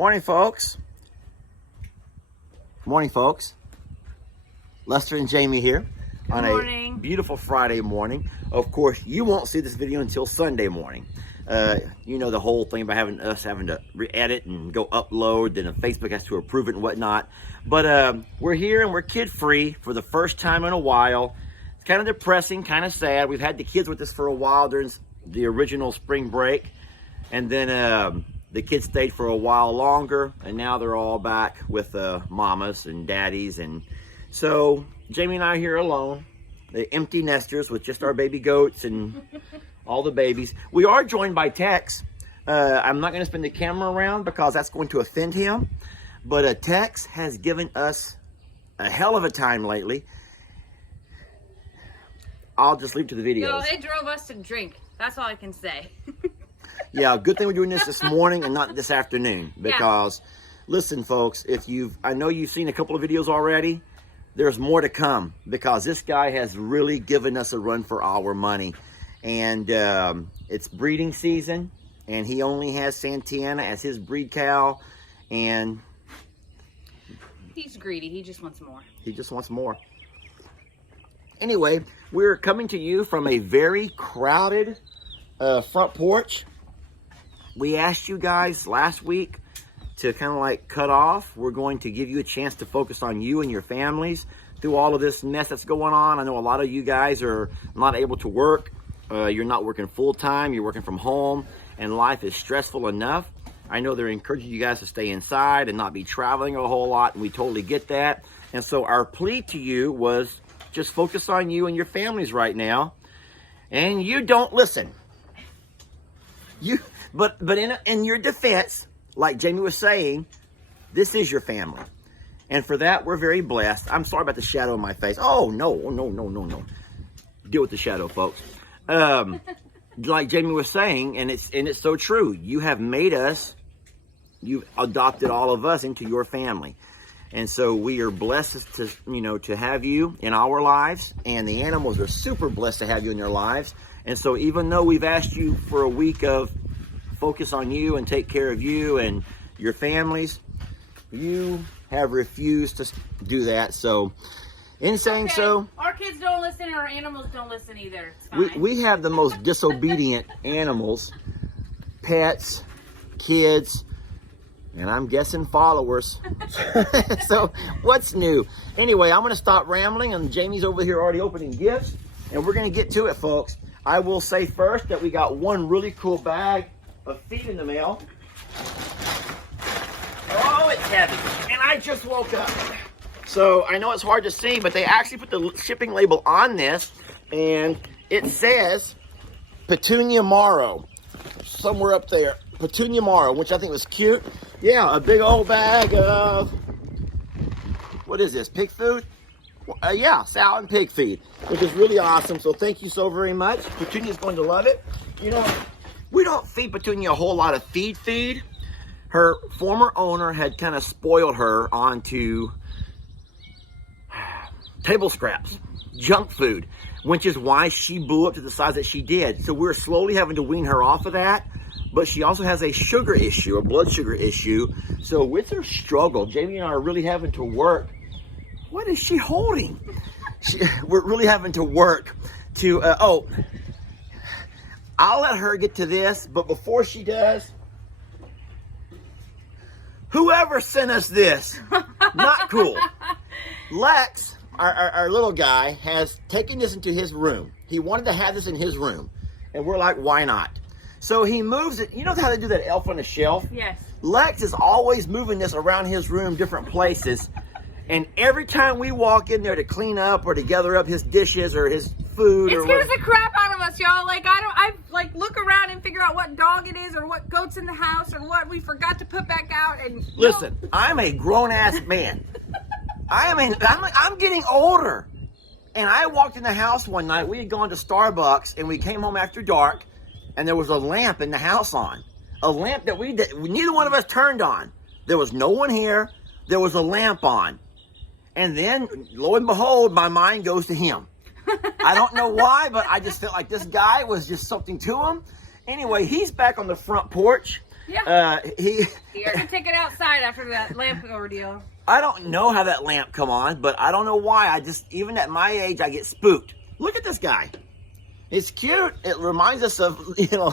Morning, folks. Morning, folks. Lester and Jamie here on a beautiful Friday morning. Of course, you won't see this video until Sunday morning. You know the whole thing about having to re-edit and go upload, then Facebook has to approve it and whatnot. But we're here and we're kid-free for the first time in a while. It's kind of depressing, kind of sad. We've had the kids with us for a while during the original spring break, and then the kids stayed for a while longer, and now they're all back with mamas and daddies. And so Jamie and I are here alone, the empty nesters with just our baby goats and all the babies. We are joined by Tex. I'm not going to spin the camera around because that's going to offend him, but Tex has given us a hell of a time lately. I'll just leave it to the videos. No, they drove us to drink. That's all I can say. Yeah, good thing we're doing this morning and not this afternoon, because listen, folks, I know you've seen a couple of videos already. There's more to come, because this guy has really given us a run for our money. And it's breeding season, and he only has Santana as his breed cow, and he's greedy. He just wants more. He just wants more. Anyway, we're coming to you from a very crowded front porch. We asked you guys last week to kind of like cut off. We're going to give you a chance to focus on you and your families through all of this mess that's going on. I know a lot of you guys are not able to work. You're not working full-time. You're working from home, and life is stressful enough. I know they're encouraging you guys to stay inside and not be traveling a whole lot, and we totally get that. And so our plea to you was just focus on you and your families right now. And you don't listen. But in your defense, like Jamie was saying, this is your family. And for that, we're very blessed. I'm sorry about the shadow in my face. Oh, no. Deal with the shadow, folks. Like Jamie was saying, and it's so true. You have made us, you've adopted all of us into your family. And so we are blessed to have you in our lives, and the animals are super blessed to have you in their lives. And so even though we've asked you for a week of focus on you and take care of you and your families, you have refused to do that. So in saying so, our kids don't listen and our animals don't listen either. We have the most disobedient animals, pets, kids, and I'm guessing followers. So what's new? Anyway, I'm going to stop rambling, and Jamie's over here already opening gifts, and we're going to get to it, folks. I will say first that we got one really cool bag of feed in the mail. Oh, it's heavy, and I just woke up. So I know it's hard to see, but they actually put the shipping label on this, and it says Petunia Morrow somewhere up there. Petunia Morrow, which I think was cute. Yeah, a big old bag of, what is this, pig food? Yeah, sow and pig feed, which is really awesome. So thank you so very much. Petunia's going to love it. You know, we don't feed Petunia a whole lot of feed. Her former owner had kind of spoiled her onto table scraps, junk food, which is why she blew up to the size that she did. So we're slowly having to wean her off of that. But she also has a sugar issue, a blood sugar issue. So with her struggle, Jamie and I are really having to work. What is she holding? We're really having to work to, I'll let her get to this, but before she does, whoever sent us this, not cool. Lex, our little guy, has taken this into his room. He wanted to have this in his room, and we're like, why not? So he moves it. You know how they do that elf on a shelf? Yes. Lex is always moving this around his room, different places. And every time we walk in there to clean up or to gather up his dishes or his food, it scares the crap out of us, y'all. Like I look around and figure out what dog it is or what goat's in the house or what we forgot to put back out. And listen, I'm a grown ass man. I'm getting older. And I walked in the house one night. We had gone to Starbucks and we came home after dark, and there was a lamp in the house on. A lamp that neither one of us turned on. There was no one here. There was a lamp on. And then, lo and behold, my mind goes to him. I don't know why, but I just felt like this guy was just something to him. Anyway, he's back on the front porch. Yeah. He had to take it outside after that lamp ordeal. I don't know how that lamp come on, but I don't know why. Even at my age, I get spooked. Look at this guy. It's cute. It reminds us of,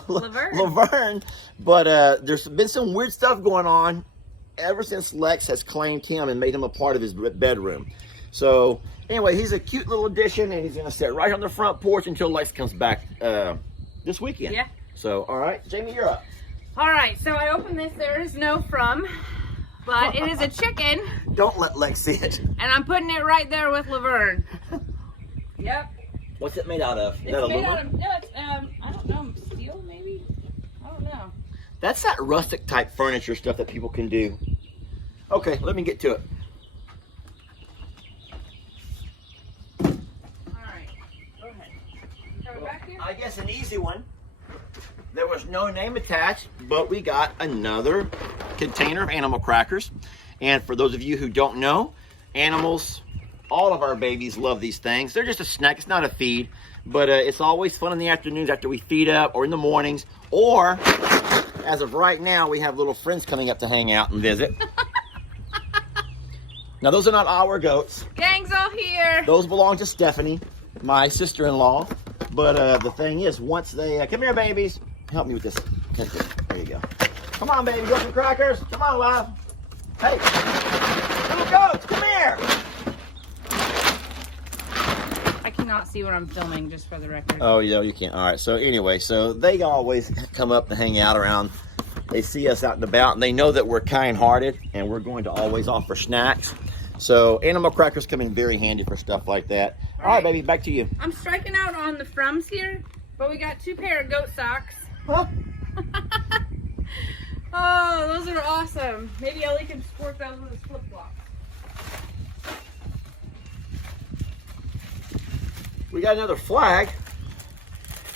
Laverne. But there's been some weird stuff going on ever since Lex has claimed him and made him a part of his bedroom. So anyway, he's a cute little addition, and he's going to sit right on the front porch until Lex comes back this weekend. Yeah. So, all right, Jamie, you're up. All right, so I opened this. There is no from, but it is a chicken. Don't let Lex see it. And I'm putting it right there with Laverne. Yep. What's it made out of? Is that It's made aluminum? out of, no, it's, I don't know, steel maybe? I don't know. That's that rustic type furniture stuff that people can do. Okay, let me get to it. All right, go ahead. Throw it back here? I guess an easy one. There was no name attached, but we got another container of animal crackers. And for those of you who don't know, animals, all of our babies love these things. They're just a snack. It's not a feed, but it's always fun in the afternoons after we feed up, or in the mornings, or as of right now, we have little friends coming up to hang out and visit. Now, those are not our goats. Gang's all here. Those belong to Stephanie, my sister-in-law. But the thing is, once they come here, babies. Help me with this. There you go. Come on, baby. You want some crackers? Come on, love. Hey, little goats, come here. I cannot see what I'm filming, just for the record. Oh, yeah, you can't. All right. So anyway, so they always come up to hang out around. They see us out and about, and they know that we're kind-hearted, and we're going to always offer snacks. So animal crackers come in very handy for stuff like that. All right, baby, back to you. I'm striking out on the froms here, but we got 2 pair of goat socks. Huh? Oh, those are awesome. Maybe Ellie can sport those with his flip-flops. We got another flag.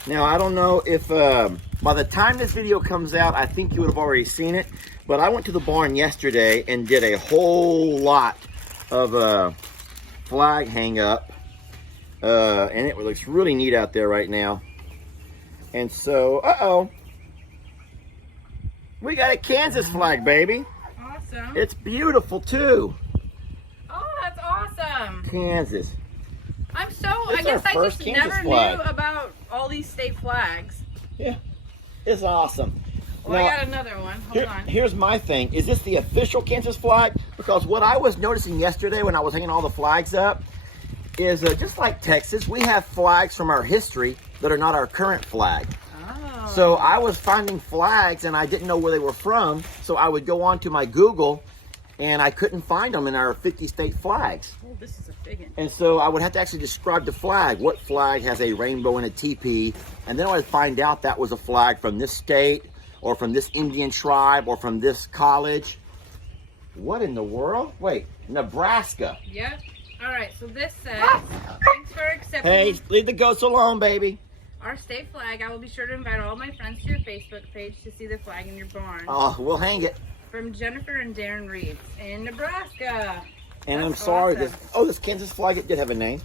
Now, I don't know if by the time this video comes out, I think you would have already seen it, but I went to the barn yesterday and did a whole lot of flag hang up, and it looks really neat out there right now. And so, we got a Kansas flag, baby. Awesome. It's beautiful too. Oh, that's awesome. Kansas. I guess I just never knew about all these state flags. Yeah, it's awesome. Well, now, I got another one. Hold on. Here's my thing. Is this the official Kansas flag? Because what I was noticing yesterday when I was hanging all the flags up is just like Texas, we have flags from our history that are not our current flag. Oh. So I was finding flags and I didn't know where they were from. So I would go on to my Google and I couldn't find them in our 50 state flags. Oh, this is a big one. And so I would have to actually describe the flag. What flag has a rainbow and a teepee? And then I would find out that was a flag from this state, or from this Indian tribe, or from this college. What in the world? Wait, Nebraska. Yep. All right, so this says, thanks for accepting Hey, leave the goats alone, baby. our state flag. I will be sure to invite all my friends to your Facebook page to see the flag in your barn. Oh, we'll hang it. From Jennifer and Darren Reeves in Nebraska. And That's I'm sorry, awesome. this Kansas flag, it did have a name.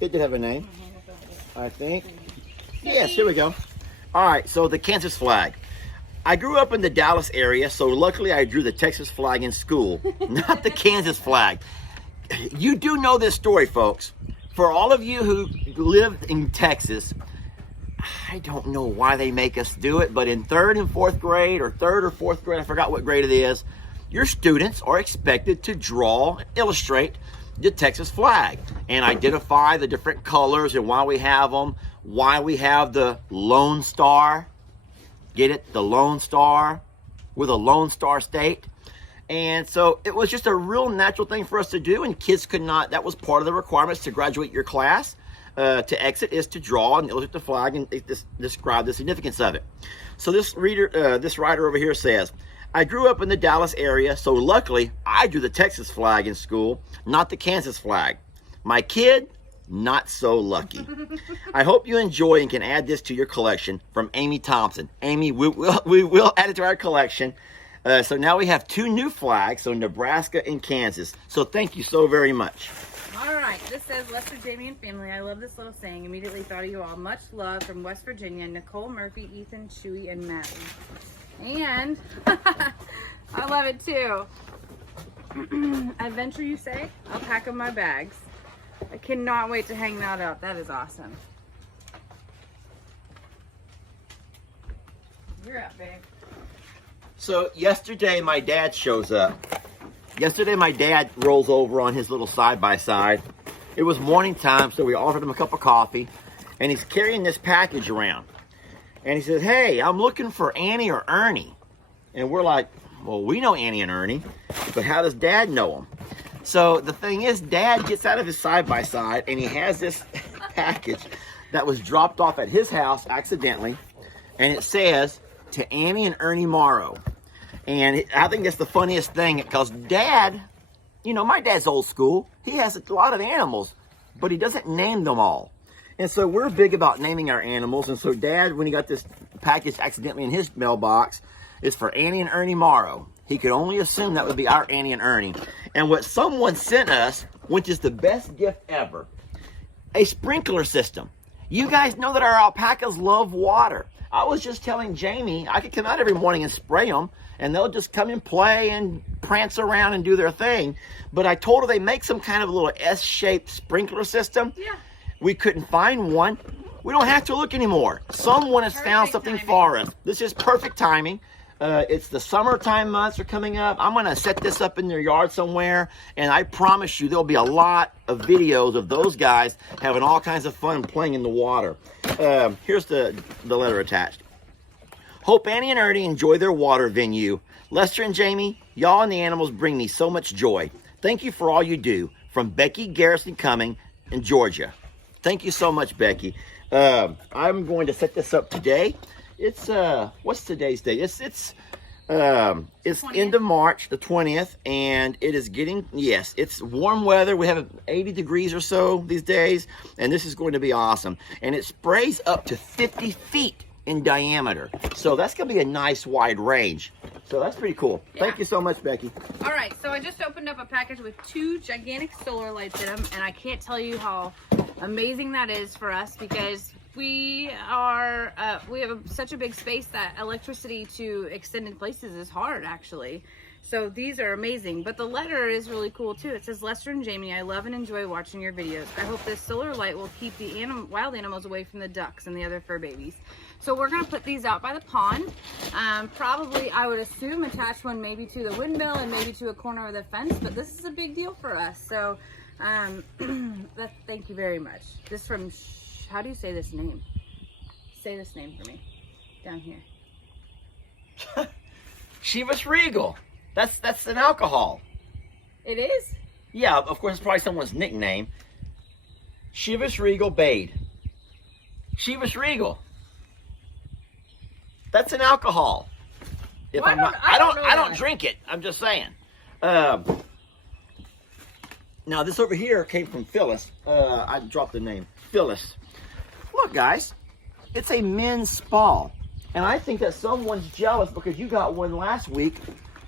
It did have a name, I think. Yes, here we go. All right, so the Kansas flag. I grew up in the Dallas area, so luckily I drew the Texas flag in school, not the Kansas flag. You do know this story, folks. For all of you who lived in Texas, I don't know why they make us do it, but in 3rd and 4th grade, or 3rd or 4th grade, I forgot what grade it is, your students are expected to draw, illustrate the Texas flag and identify the different colors and why we have them, why we have the Lone Star. Get it? The Lone Star. We're the Lone Star State. And so it was just a real natural thing for us to do, and kids could not, that was part of the requirements to graduate your class. To exit is to draw and illustrate the flag and describe the significance of it. So this writer over here says, I grew up in the Dallas area, so luckily I drew the Texas flag in school, not the Kansas flag. My kid, not so lucky. I hope you enjoy and can add this to your collection. From Amy Thompson. Amy, we will add it to our collection. So now we have 2 new flags, so Nebraska and Kansas. So thank you so very much. All right, this says, Lester, Jamie, and family. I love this little saying. Immediately thought of you all. Much love from West Virginia. Nicole, Murphy, Ethan, Chewy, and Maddie. And I love it too. Adventure, you say? I'll pack up my bags. I cannot wait to hang that up. That is awesome. You're up, babe. So yesterday my dad shows up. Yesterday my dad rolls over on his little side-by-side. It was morning time, so we offered him a cup of coffee, and he's carrying this package around. And he says, hey, I'm looking for Annie or Ernie. And we're like, well, we know Annie and Ernie, but how does Dad know them? So the thing is, Dad gets out of his side-by-side, and he has this package that was dropped off at his house accidentally, and it says, to Annie and Ernie Morrow. And I think that's the funniest thing, because Dad, you know, my dad's old school. He has a lot of animals, but he doesn't name them all. And so we're big about naming our animals. And so Dad, when he got this package accidentally in his mailbox, is for Annie and Ernie Morrow. He could only assume that would be our Annie and Ernie. And what someone sent us, which is the best gift ever, a sprinkler system. You guys know that our alpacas love water. I was just telling Jamie I could come out every morning and spray them, and they'll just come and play and prance around and do their thing. But I told her they make some kind of a little S-shaped sprinkler system. Yeah. We couldn't find one. We don't have to look anymore. Someone has found something for us. This is perfect timing. It's the summertime months are coming up. I'm going to set this up in their yard somewhere, and I promise you there'll be a lot of videos of those guys having all kinds of fun playing in the water. Here's the letter attached. Hope Annie and Ernie enjoy their water venue. Lester and Jamie, y'all and the animals bring me so much joy. Thank you for all you do. From Becky Garrison Cumming in Georgia. Thank you so much, Becky. I'm going to set this up today. It's what's today's date? It's end of March, the 20th, and it is getting, yes, it's warm weather. We have 80 degrees or so these days, and this is going to be awesome. And it sprays up to 50 feet in diameter, so that's gonna be a nice wide range. So that's pretty cool. Yeah. Thank you so much, Becky. All right, so I just opened up a package with 2 gigantic solar lights in them, and I can't tell you how amazing that is for us, because we have such a big space that electricity to extended places is hard, actually. So these are amazing, but the letter is really cool too. It says, Lester and Jamie, I love and enjoy watching your videos. I hope this solar light will keep the wild animals away from the ducks and the other fur babies. So we're gonna put these out by the pond. Probably, I would assume, attach one maybe to the windmill and maybe to a corner of the fence, but this is a big deal for us. So thank you very much. This from, how do you say this name? Say this name for me, down here. Chivas Regal. That's an alcohol. It is? Yeah, of course it's probably someone's nickname. Chivas Regal Bade. Chivas Regal. That's an alcohol. If well, I don't drink it. I'm just saying. Now this over here came from Phyllis. I dropped the name. Phyllis. Look, guys, it's a men's spa, and I think that someone's jealous because you got one last week,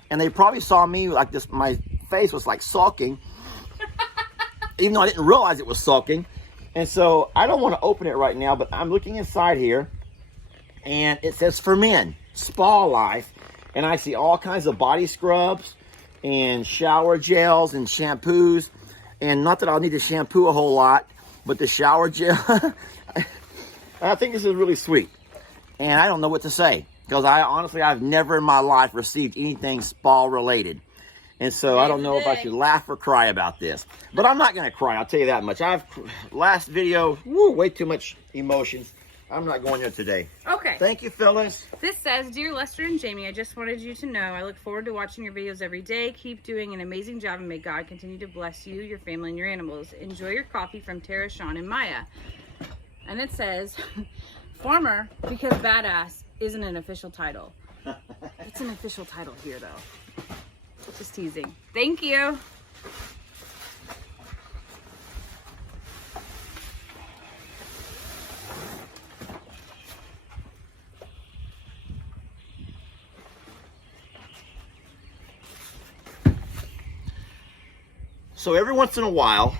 and they probably saw me like this. My face was like sulking, even though I didn't realize it was sulking. And so I don't want to open it right now, but I'm looking inside here, and it says for men, spa life, and I see all kinds of body scrubs and shower gels and shampoos, and not that I'll need to shampoo a whole lot, but the shower gel. I think this is really sweet, and I don't know what to say, because I've never in my life received anything spa related, and so I don't know if I should laugh or cry about this, but I'm not going to cry, I'll tell you that much. Last video, way too much emotions. I'm not going there today. Okay. Thank you, Phyllis. This says, Dear Lester and Jamie, I just wanted you to know I look forward to watching your videos every day. Keep doing an amazing job, and may God continue to bless you, your family, and your animals. Enjoy your coffee from Tara, Sean, and Maya. And it says, former, because badass isn't an official title. It's an official title here, though. Just teasing. Thank you. So every once in a while,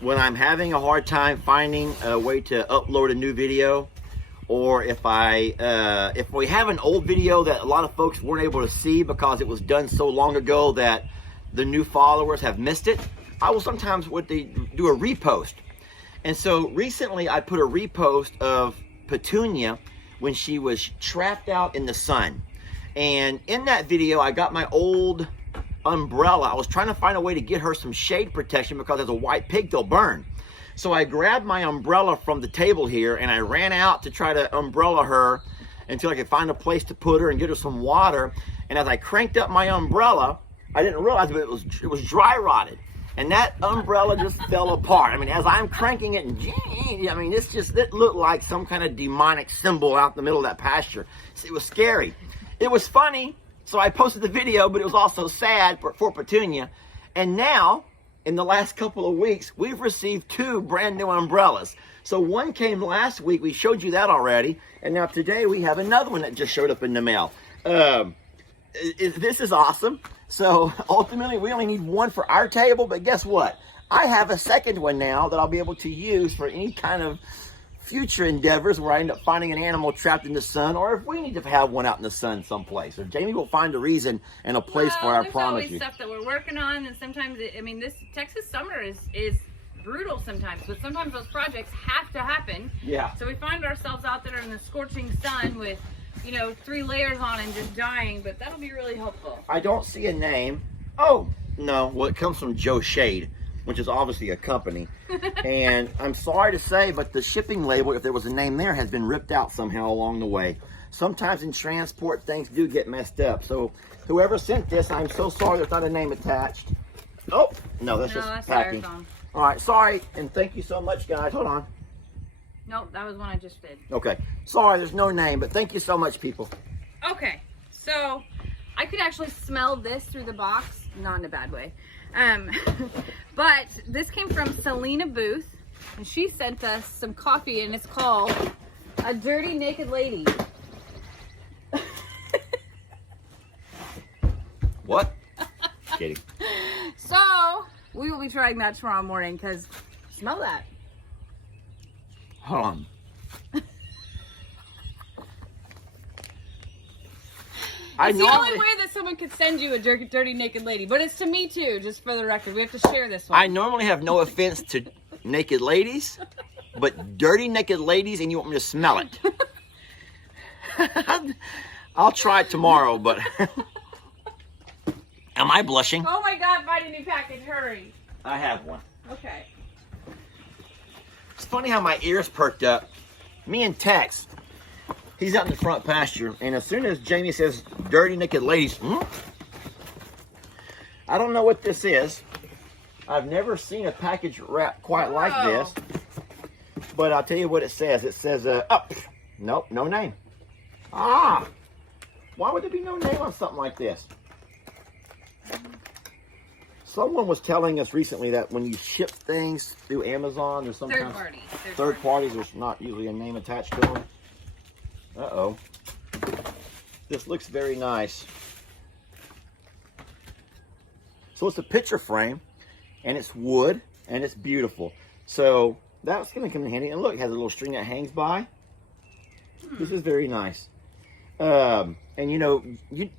when I'm having a hard time finding a way to upload a new video, or if we have an old video that a lot of folks weren't able to see because it was done so long ago that the new followers have missed it, I will sometimes do a repost. And so recently I put a repost of Petunia when she was trapped out in the sun. And in that video, I got my old umbrella. I was trying to find a way to get her some shade protection because as a white pig, they'll burn. So I grabbed my umbrella from the table here and I ran out to try to umbrella her until I could find a place to put her and get her some water. And as I cranked up my umbrella, I didn't realize but it was dry rotted. And that umbrella just fell apart. I mean, as I'm cranking it, and I mean, it looked like some kind of demonic symbol out in the middle of that pasture. It was scary. It was funny, so I posted the video, but it was also sad for Petunia. And now, in the last couple of weeks, we've received 2 brand new umbrellas. So one came last week, we showed you that already, and now today we have another one that just showed up in the mail. This is awesome. So ultimately we only need one for our table, but guess what? I have a second one now that I'll be able to use for any kind of future endeavors where I end up finding an animal trapped in the sun, or if we need to have one out in the sun someplace. Or Jamie will find a reason and a place for it, I promise you. There's always stuff that we're working on, and sometimes, this Texas summer is brutal sometimes, but sometimes those projects have to happen. Yeah. So we find ourselves out there in the scorching sun with, 3 layers on and just dying, but that'll be really helpful. I don't see a name. Oh, no. Well, it comes from Joe Shade, which is obviously a company. And I'm sorry to say, but the shipping label, if there was a name there, has been ripped out somehow along the way. Sometimes in transport, things do get messed up. So whoever sent this, I'm so sorry there's not a name attached. Oh, no, that's just packing. Styrofoam. All right, sorry, and thank you so much, guys. Hold on. Nope, that was one I just did. Okay, sorry, there's no name, but thank you so much, people. Okay, so I could actually smell this through the box, not in a bad way. But this came from Selena Booth, and she sent us some coffee, and it's called A Dirty Naked Lady. What? Kidding. So we will be trying that tomorrow morning, because smell that. Hold on. It's the only way that someone could send you a dirty naked lady, but it's to me too, just for the record. We have to share this one. I normally have no offense to naked ladies, but dirty naked ladies, and you want me to smell it. I'll try it tomorrow, but am I blushing? Oh my God, find a new package, hurry. I have one. Okay. It's funny how my ears perked up. Me and Tex, he's out in the front pasture, and as soon as Jamie says dirty naked ladies, I don't know what this is. I've never seen a package wrapped quite like this, but I'll tell you what it says. It says, nope, no name. Why would there be no name on something like this? Someone was telling us recently that when you ship things through Amazon, there's sometimes third parties, there's not usually a name attached to them. Uh-oh. This looks very nice. So it's a picture frame, and it's wood, and it's beautiful. So that's going to come in handy. And look, it has a little string that hangs by. This is very nice. And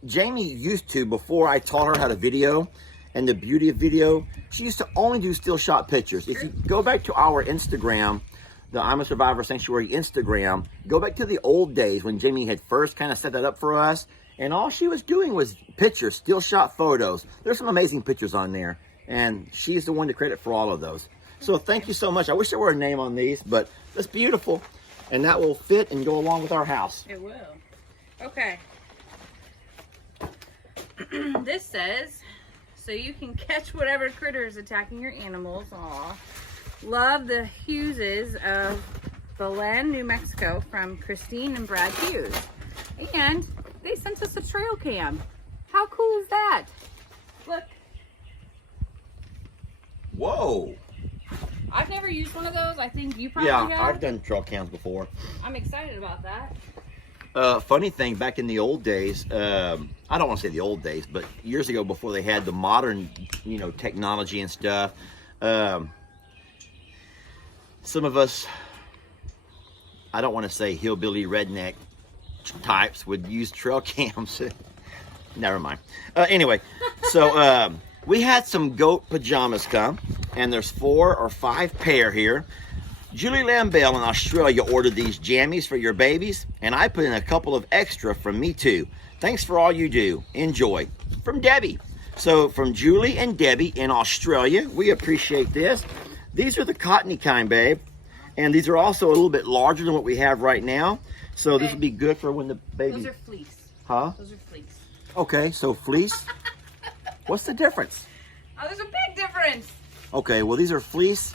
Jamie used to, before I taught her how to video, and the beauty of video, she used to only do still shot pictures. If you go back to our Instagram, the I'm a Survivor Sanctuary Instagram, go back to the old days when Jamie had first kind of set that up for us, and all she was doing was pictures, still shot photos. There's some amazing pictures on there, and she's the one to credit for all of those. So thank you so much. I wish there were a name on these, but that's beautiful, and that will fit and go along with our house. It will. Okay. This says, so you can catch whatever critter is attacking your animals. Aw. Love the Hugheses of Belen, New Mexico, from Christine and Brad Hughes. And they sent us a trail cam. How cool is that? Look. Whoa. I've never used one of those. I think you probably have. Yeah, I've done trail cams before. I'm excited about that. Funny thing, back in the old days, I don't want to say the old days, but years ago before they had the modern, technology and stuff, some of us I don't want to say hillbilly redneck types would use trail cams. Never mind. Anyway, so we had some goat pajamas come, and there's 4 or 5 pair here. Julie Lambell in Australia ordered these jammies for your babies, and I put in a couple of extra from me too. Thanks for all you do. Enjoy. From Debbie. So from Julie and Debbie in Australia, we appreciate this. These are the cottony kind, babe. And these are also a little bit larger than what we have right now. So this would be good for when the baby... Those are fleece. Huh? Those are fleece. Okay, so fleece. What's the difference? Oh, there's a big difference. Okay, well, these are fleece.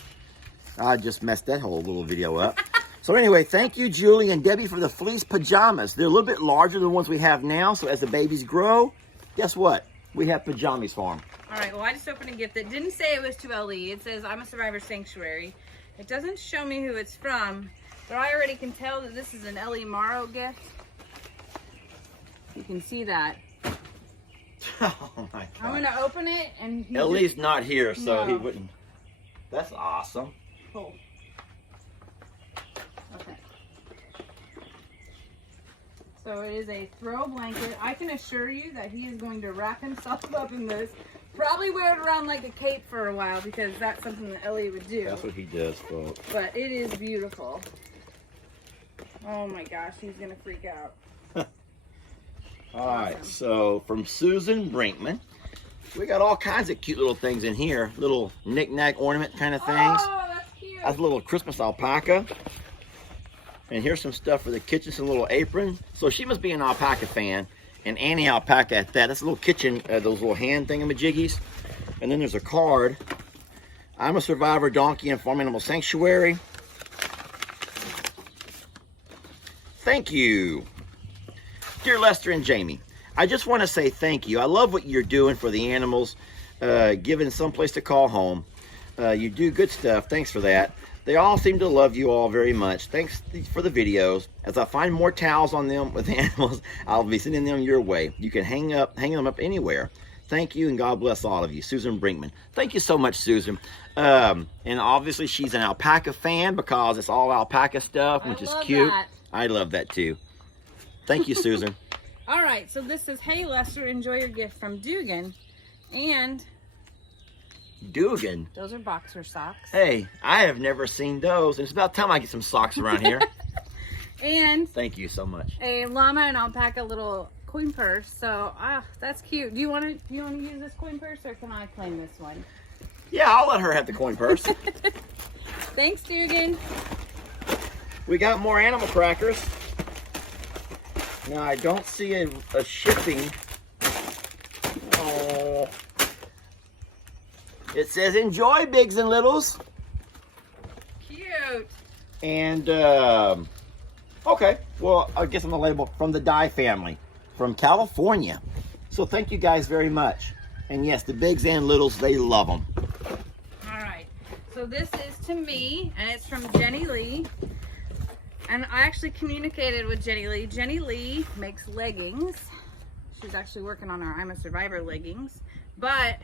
I just messed that whole little video up. So anyway, thank you, Julie and Debbie, for the fleece pajamas. They're a little bit larger than the ones we have now. So as the babies grow, guess what? We have pajamas for them. All right, well, I just opened a gift that didn't say it was to LE. It says, I'm a Survivor Sanctuary. It doesn't show me who it's from, but I already can tell that this is an LE Morrow gift. You can see that. Oh my God. I'm gonna open it and LE's not here, so No. he wouldn't. That's awesome. Oh. Okay. So it is a throw blanket. I can assure you that he is going to wrap himself up in this. Probably wear it around like a cape for a while because that's something that Ellie would do. That's what he does, folks. But it is beautiful. Oh my gosh, he's gonna freak out. All right, so from Susan Brinkman, we got all kinds of cute little things in here. Little knick-knack ornament kind of things. Oh, that's cute. That's a little Christmas alpaca. And here's some stuff for the kitchen, some little apron. So she must be an alpaca fan. And Annie alpaca at that. That's a little kitchen, those little hand thingamajiggies. And then there's a card. I'm a survivor donkey and farm animal sanctuary. Thank you. Dear Lester and Jamie, I just want to say thank you. I love what you're doing for the animals, giving some place to call home. You do good stuff. Thanks for that. They all seem to love you all very much. Thanks for the videos. As I find more towels on them with animals, I'll be sending them your way. You can hang them up anywhere. Thank you, and God bless all of you. Susan Brinkman. Thank you so much, Susan. And obviously, she's an alpaca fan because it's all alpaca stuff, which is cute. That. I love that too. Thank you, Susan. All right, so this is, hey Lester, enjoy your gift from Dugan. And Dugan. those are boxer socks. Hey, I have never seen those. It's about time I get some socks around here. And thank you so much. a llama and alpaca little coin purse. So that's cute. Do you want to use this coin purse, or can I claim this one? Yeah, I'll let her have the coin purse. Thanks, Dugan. We got more animal crackers. Now I don't see a shipping. Oh. It says enjoy, bigs and littles. Cute. And okay, well, I guess on the label from the Dye family from California. So thank you guys very much. And yes, the bigs and littles, they love them. All right. So this is to me, and it's from Jenny Lee. And I actually communicated with Jenny Lee. Jenny Lee makes leggings. She's actually working on our I'm a Survivor leggings. But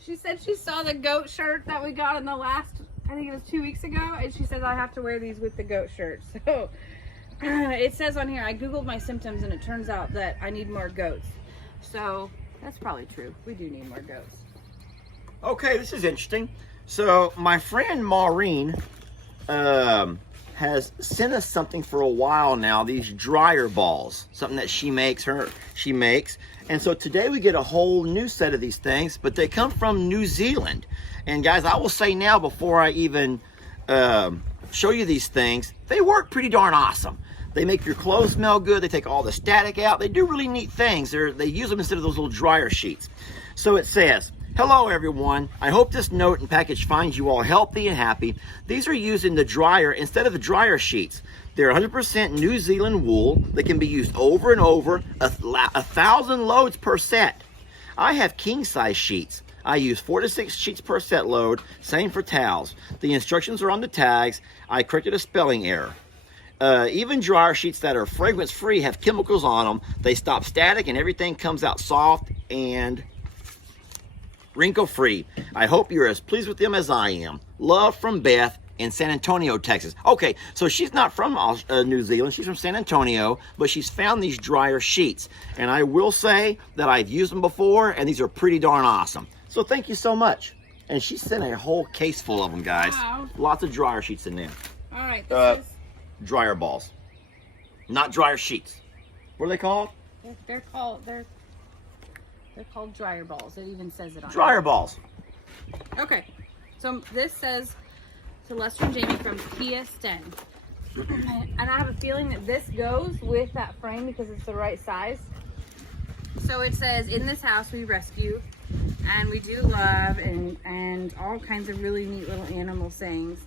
she said she saw the goat shirt that we got in the last, I think it was 2 weeks ago. And she says I have to wear these with the goat shirt. So it says on here, I Googled my symptoms and it turns out that I need more goats. So that's probably true. We do need more goats. Okay, this is interesting. So my friend Maureen, has sent us something for a while now, these dryer balls, something that she makes. And so today we get a whole new set of these things, but they come from New Zealand. And guys, I will say now, before I even show you these things, they work pretty darn awesome. They make your clothes smell good. They take all the static out. They do really neat things. They use them instead of those little dryer sheets. So it says, hello everyone, I hope this note and package finds you all healthy and happy. These are used in the dryer instead of the dryer sheets. They're 100% New Zealand wool. They can be used over and over, 1,000 loads per set. I have king size sheets. I use 4 to 6 sheets per set load, same for towels. The instructions are on the tags. I corrected a spelling error. Even dryer sheets that are fragrance free have chemicals on them. They stop static and everything comes out soft and wrinkle free. I hope you're as pleased with them as I am. Love from Beth in San Antonio, Texas. Okay, so she's not from New Zealand. She's from San Antonio, but she's found these dryer sheets. And I will say that I've used them before, and these are pretty darn awesome. So thank you so much. And she sent a whole case full of them, guys. Wow. Lots of dryer sheets in there. All right, this is... Dryer balls. Not dryer sheets. What are they called? They're called dryer balls. It even says it on Dryer balls. Okay, so this says to Lester and Jamie from Kia Sten. And I have a feeling that this goes with that frame because it's the right size. So it says, in this house we rescue and we do love, and all kinds of really neat little animal sayings.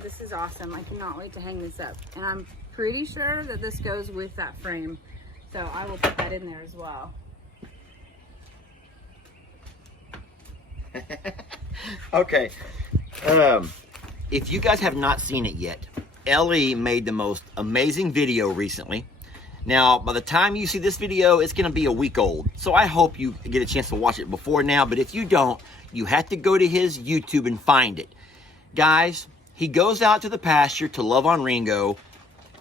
This is awesome. I cannot wait to hang this up. And I'm pretty sure that this goes with that frame. So I will put that in there as well. Okay. If you guys have not seen it yet, Ellie made the most amazing video recently. Now, by the time you see this video, it's going to be a week old. So I hope you get a chance to watch it before now. But if you don't, you have to go to his YouTube and find it. Guys, he goes out to the pasture to love on Ringo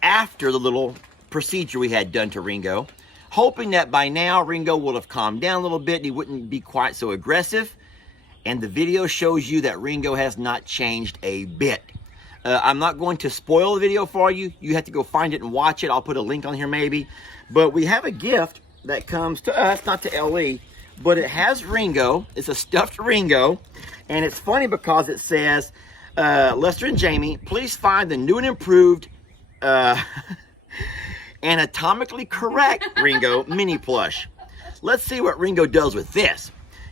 after the little procedure we had done to Ringo, hoping that by now Ringo will have calmed down a little bit and he wouldn't be quite so aggressive. And the video shows you that Ringo has not changed a bit. I'm not going to spoil the video for you. You have to go find it and watch it. I'll put a link on here maybe. But we have a gift that comes to us, not to LE, but it has Ringo. It's a stuffed Ringo. And it's funny because it says, Lester and Jamie, please find the new and improved anatomically correct Ringo mini plush. Let's see what Ringo does with this.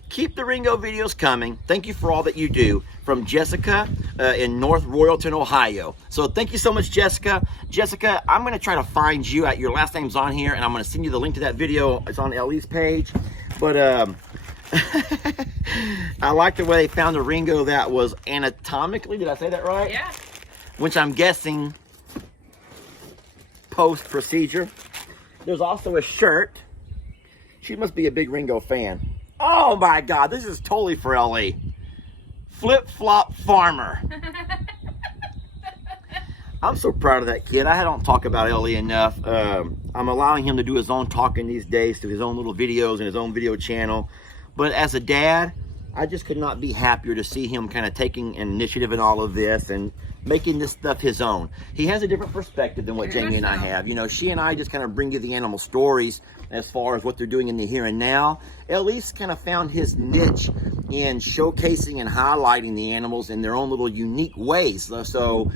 Keep the Ringo videos coming. Thank you for all that you do. From Jessica in North Royalton, Ohio. So thank you so much, Jessica. Jessica, I'm going to try to find you. Your last name's on here, and I'm going to send you the link to that video. It's on Ellie's page. But I like the way they found a Ringo that was anatomically, did I say that right? Yeah. Which I'm guessing post-procedure. There's also a shirt. She must be a big Ringo fan. Oh my God, this is totally for LE. Flip-flop farmer. I'm so proud of that kid. I don't talk about LE enough. I'm allowing him to do his own talking these days through his own little videos and his own video channel. But as a dad, I just could not be happier to see him kind of taking an initiative in all of this and making this stuff his own. He has a different perspective than what Jamie and I have. You know, she and I just kind of bring you the animal stories as far as what they're doing in the here and now. Ellie's kind of found his niche in showcasing and highlighting the animals in their own little unique ways. So,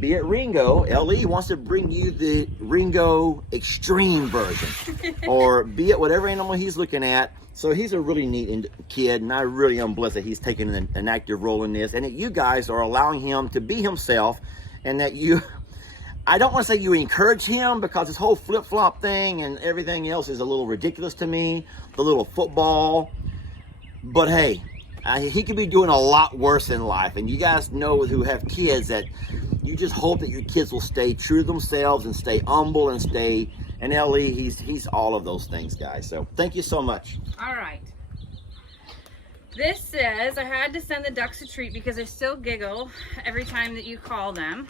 be it Ringo, LE wants to bring you the Ringo extreme version. Or be it whatever animal he's looking at. So he's a really neat kid, and I really am blessed that he's taking an active role in this, and that you guys are allowing him to be himself, and that you, I don't want to say you encourage him, because this whole flip-flop thing and everything else is a little ridiculous to me, the little football, but hey, he could be doing a lot worse in life, and you guys know who have kids that you just hope that your kids will stay true to themselves and stay humble and stay. And LE, he's all of those things, guys. So thank you so much. All right. This says, I had to send the ducks a treat because they still giggle every time that you call them.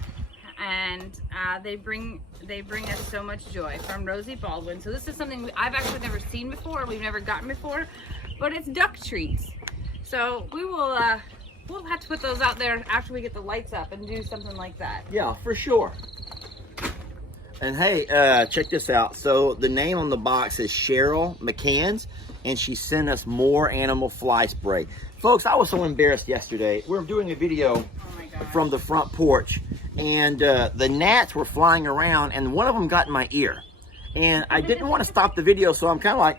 And they bring us so much joy. From Rosie Baldwin. So this is something I've actually never seen before. We've never gotten before. But it's duck treats. So we will, we'll have to put those out there after we get the lights up and do something like that. Yeah, for sure. And hey, check this out. So the name on the box is Cheryl McCann's, and she sent us more animal fly spray. Folks, I was so embarrassed yesterday. We're doing a video from the front porch, and the gnats were flying around, and one of them got in my ear. And I didn't want to stop the video, so I'm kind of like,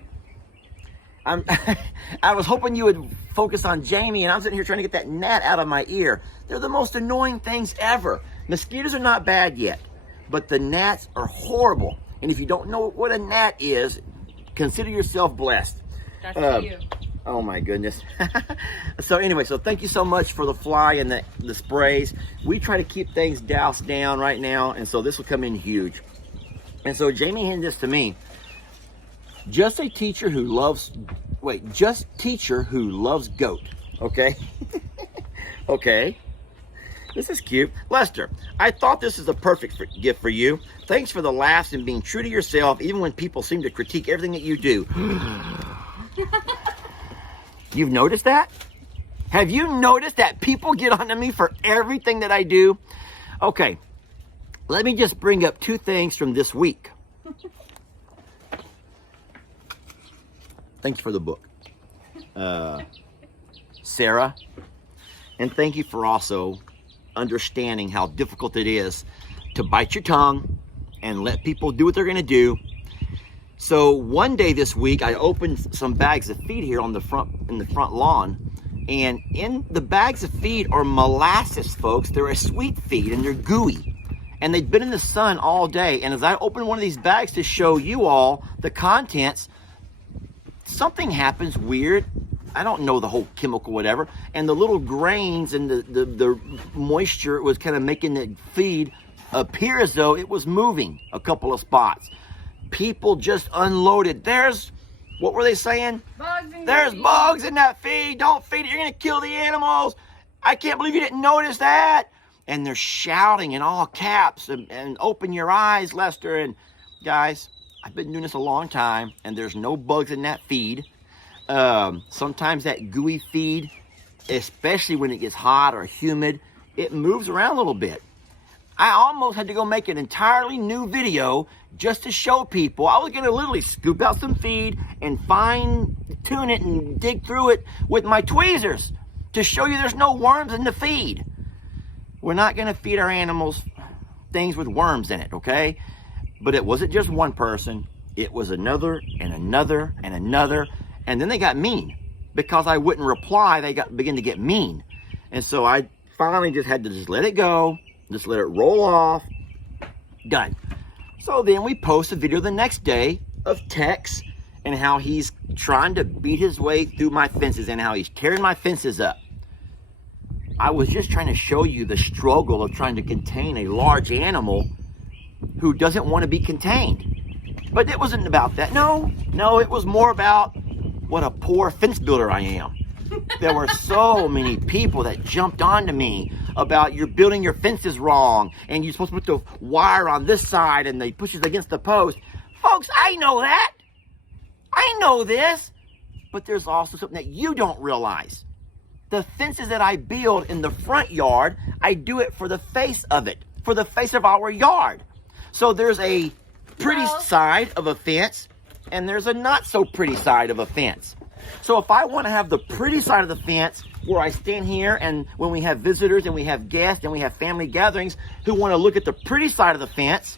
I was hoping you would focus on Jamie, and I'm sitting here trying to get that gnat out of my ear. They're the most annoying things ever. Mosquitoes are not bad yet, but the gnats are horrible. And if you don't know what a gnat is, consider yourself blessed. That's for you. Oh my goodness. So anyway, so thank you so much for the fly and the sprays. We try to keep things doused down right now, and so this will come in huge. And so Jamie handed this to me. Just teacher who loves goat, okay? Okay. This is cute. Lester, I thought this is a perfect gift for you. Thanks for the laughs and being true to yourself, even when people seem to critique everything that you do. You've noticed that? Have you noticed that people get onto me for everything that I do? Okay, let me just bring up 2 things from this week. Thanks for the book, Sarah. And thank you for also understanding how difficult it is to bite your tongue and let people do what they're going to do. So one day this week, I opened some bags of feed here in the front lawn. And in the bags of feed are molasses, folks. They're a sweet feed and they're gooey. And they've been in the sun all day. And as I open one of these bags to show you all the contents, something happens weird. I don't know the whole chemical, whatever. And the little grains and the moisture was kind of making the feed appear as though it was moving a couple of spots. People just unloaded. What were they saying? There's bugs in that feed. Don't feed it. You're going to kill the animals. I can't believe you didn't notice that. And they're shouting in all caps and open your eyes, Lester. And guys, I've been doing this a long time, and there's no bugs in that feed. Sometimes that gooey feed, especially when it gets hot or humid, it moves around a little bit. I almost had to go make an entirely new video just to show people. I was going to literally scoop out some feed and fine tune it and dig through it with my tweezers to show you there's no worms in the feed. We're not going to feed our animals things with worms in it, okay? But it wasn't just one person. It was another and another and another. And then they got mean. Because I wouldn't reply, they began to get mean. And so I finally just had to just let it go. Just let it roll off. Done. So then we post a video the next day of Tex and how he's trying to beat his way through my fences and how he's tearing my fences up. I was just trying to show you the struggle of trying to contain a large animal who doesn't want to be contained. But it wasn't about that. No, it was more about what a poor fence builder I am. There were so many people that jumped onto me about you're building your fences wrong and you're supposed to put the wire on this side and they push it against the post. Folks, I know that. I know this. But there's also something that you don't realize. The fences that I build in the front yard, I do it for the face of it, for the face of our yard. So there's a pretty side of a fence and there's a not so pretty side of a fence. So if I want to have the pretty side of the fence where I stand here and when we have visitors and we have guests and we have family gatherings who want to look at the pretty side of the fence,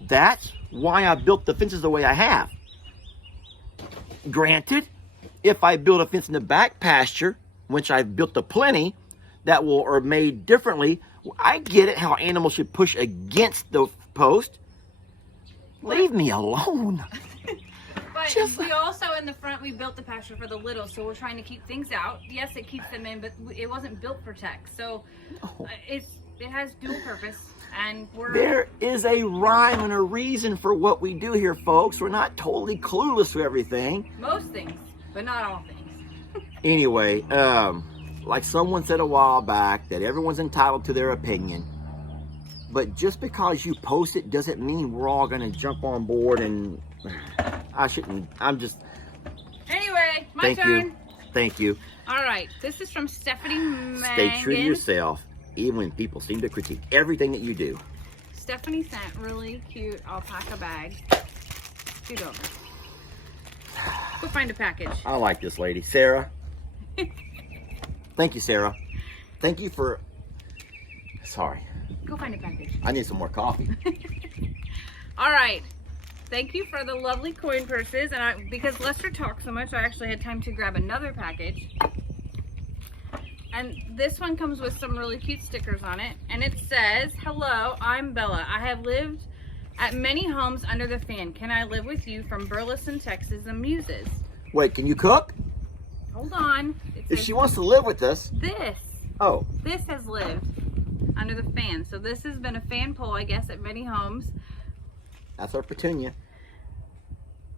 that's why I built the fences the way I have. Granted, if I build a fence in the back pasture, which I've built aplenty, that are made differently, I get it how animals should push against the post. Leave me alone. But we also, in the front, we built the pasture for the little, so we're trying to keep things out. Yes, it keeps them in, but it wasn't built for Tex. So it has dual purpose, and there is a rhyme and a reason for what we do here, folks. We're not totally clueless to everything. Most things, but not all things. Anyway, like someone said a while back, that everyone's entitled to their opinion. But just because you post it doesn't mean we're all going to jump on board and... I shouldn't. I'm just... Anyway, my turn. Thank you. All right. This is from Stephanie Mangan. Stay true to yourself, even when people seem to critique everything that you do. Stephanie sent really cute alpaca bag. $2. Go find a package. I like this lady. Sarah. Thank you, Sarah. Thank you for... Sorry. Go find a package. I need some more coffee. All right. Thank you for the lovely coin purses. And because Lester talked so much, I actually had time to grab another package. And this one comes with some really cute stickers on it. And it says, "Hello, I'm Bella. I have lived at many homes under the fan. Can I live with you from Burleson, Texas, and Muses?" Wait, can you cook? Hold on. If she wants to live with us. This has lived under the fan. So this has been a fan pole, I guess, at many homes. That's our Petunia.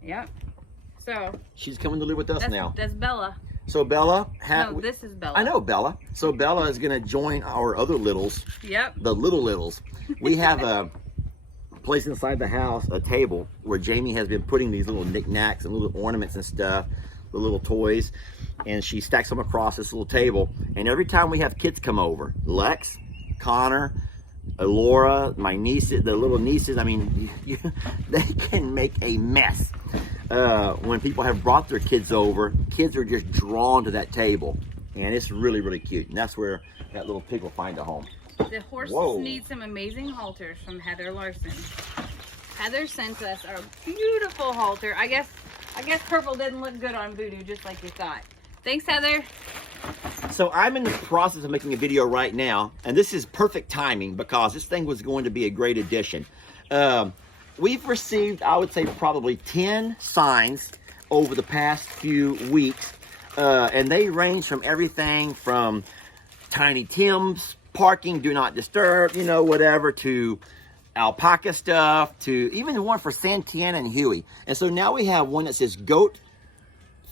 Yep. So she's coming to live with us now. That's Bella. So Bella, no, this is Bella. I know Bella. So Bella is going to join our other littles. Yep. The little littles. We have a place inside the house, a table where Jamie has been putting these little knickknacks and little ornaments and stuff, the little toys, and she stacks them across this little table. And every time we have kids come over, Lex, Connor, Laura, my nieces, the little nieces, I mean, they can make a mess. When people have brought their kids over, kids are just drawn to that table, and it's really, really cute. And that's where that little pig will find a home. The horses need some amazing halters from Heather Larson. Heather sent us a beautiful halter. I guess purple didn't look good on Voodoo, just like you thought. Thanks, Heather. So I'm in the process of making a video right now, and this is perfect timing because this thing was going to be a great addition. We've received, I would say, probably 10 signs over the past few weeks, and they range from everything from Tiny Tim's parking, do not disturb, you know, whatever, to alpaca stuff, to even the one for Santana and Huey. And so now we have one that says goat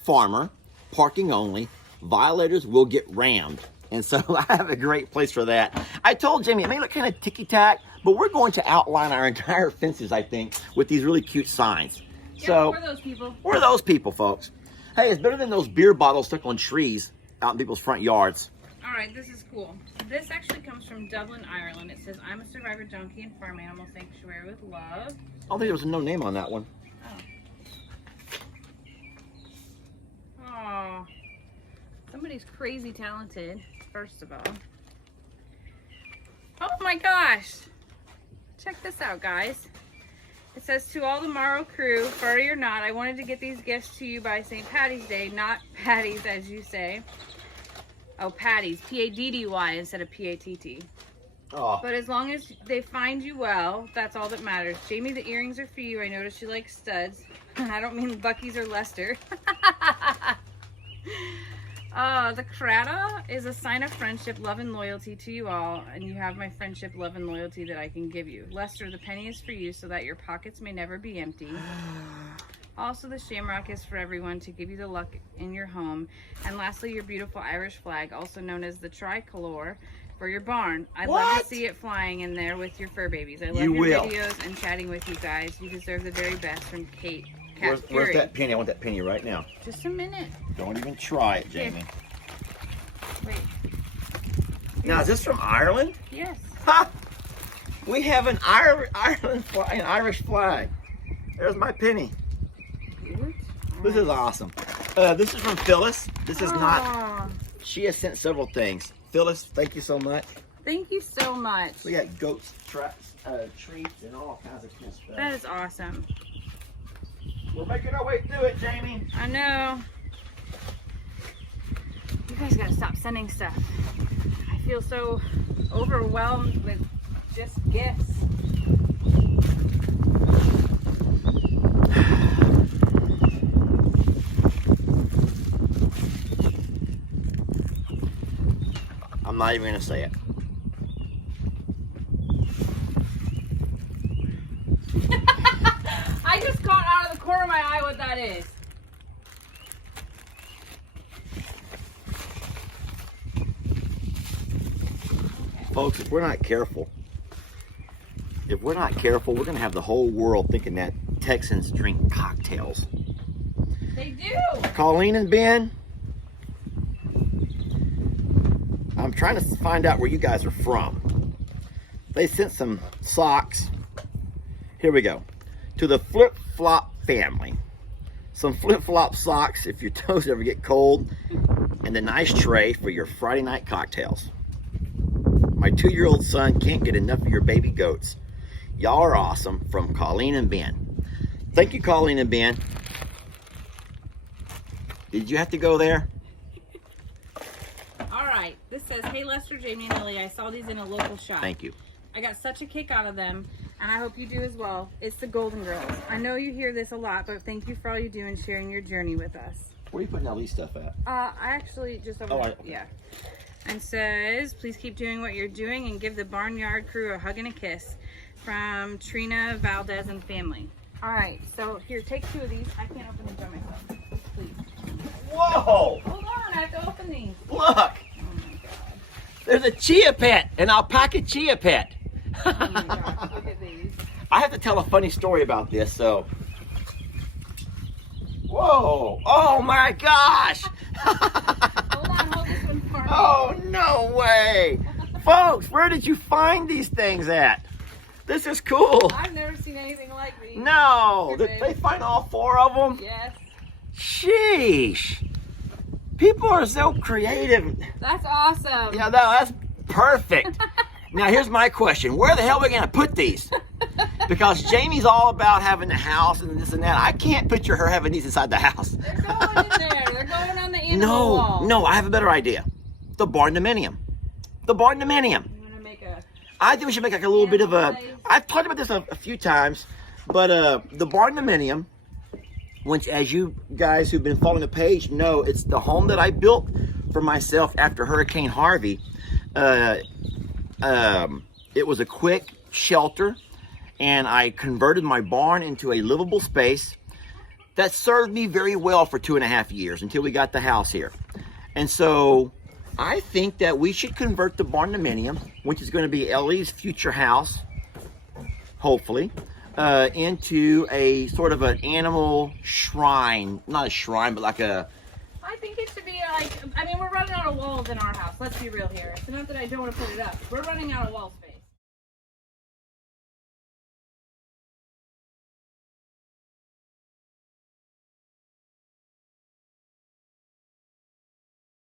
farmer, parking only, violators will get rammed. And so I have a great place for that. I told Jamie, it may look kind of ticky-tack, but we're going to outline our entire fences, I think, with these really cute signs. Yeah, so we're those people. We're those people, folks. Hey, it's better than those beer bottles stuck on trees out in people's front yards. All right, this is cool. This actually comes from Dublin, Ireland. It says, I'm a survivor donkey and farm animal sanctuary with love. I don't think there was no name on that one. Oh, somebody's crazy talented, first of all. Oh my gosh. Check this out, guys. It says, to all the Morrow crew, furry or not, I wanted to get these gifts to you by St. Patty's Day, not Patty's as you say. Oh, Patty's, P-A-D-D-Y instead of P-A-T-T. Oh. But as long as they find you well, that's all that matters. Jamie, the earrings are for you. I noticed you like studs. And I don't mean Bucky's or Lester. The Krata is a sign of friendship, love, and loyalty to you all. And you have my friendship, love, and loyalty that I can give you. Lester, the penny is for you so that your pockets may never be empty. Also, the shamrock is for everyone to give you the luck in your home. And lastly, your beautiful Irish flag, also known as the tricolor, for your barn. I'd love to see it flying in there with your fur babies. I love your videos and chatting with you guys. You deserve the very best. From Kate. Where's that penny? I want that penny right now. Just a minute. Don't even try it, Jamie. Here. Wait. Now, is this from Ireland? Yes. Ha! We have an Ireland flag, an Irish flag. There's my penny. This is awesome. This is from Phyllis. This is not. She has sent several things. Phyllis, thank you so much. Thank you so much. We got goats, traps, treats, and all kinds of cool stuff. That is awesome. We're making our way through it, Jamie. I know. You guys gotta stop sending stuff. I feel so overwhelmed with just gifts. I'm not even gonna say it. I just caught out of the corner of my eye what that is. Folks, if we're not careful, we're gonna have the whole world thinking that Texans drink cocktails. They do. Colleen and Ben, I'm trying to find out where you guys are from. They sent some socks. Here we go. To the flip-flop family. Some flip-flop socks if your toes ever get cold. And a nice tray for your Friday night cocktails. My 2-year-old son can't get enough of your baby goats. Y'all are awesome. From Colleen and Ben. Thank you, Colleen and Ben. Did you have to go there? All right. This says, hey, Lester, Jamie, and Lily. I saw these in a local shop. Thank you. I got such a kick out of them, and I hope you do as well. It's the Golden Girls. I know you hear this a lot, but thank you for all you do and sharing your journey with us. Where are you putting all these stuff at? I actually just over there. Yeah. And says, please keep doing what you're doing and give the Barnyard crew a hug and a kiss. From Trina, Valdez, and family. All right, so here, take 2 of these. I can't open them by myself. Please. Whoa! Hold on, happening? Look, Oh my God. there's a chia pet, an alpaca chia pet. Oh my gosh, look at these. I have to tell a funny story about this, so. Whoa, oh my gosh. Hold on, hold this one for me. Oh, no way. Folks, where did you find these things at? This is cool. I've never seen anything like these. No, Here, did babe. they find all 4 of them? Yes. Sheesh. People are so creative. That's awesome. Yeah, that's perfect. Now, here's my question. Where the hell are we going to put these? Because Jamie's all about having the house and this and that. I can't picture her having these inside the house. They're going in there. They're going on the end of the wall. No, I have a better idea. The barn-dominium. The barn-dominium. You want to make a... I think we should make like a little bit of a... I've talked about this a few times, but the barn-dominium, which as you guys who've been following the page know, it's the home that I built for myself after Hurricane Harvey. It was a quick shelter, and I converted my barn into a livable space that served me very well for 2.5 years until we got the house here. And so I think that we should convert the barn-dominium, which is going to be Ellie's future house, hopefully, into a sort of an animal shrine. Not a shrine, but like a... I think it should be like... I mean, we're running out of walls in our house. Let's be real here. It's not that I don't want to put it up. We're running out of wall space.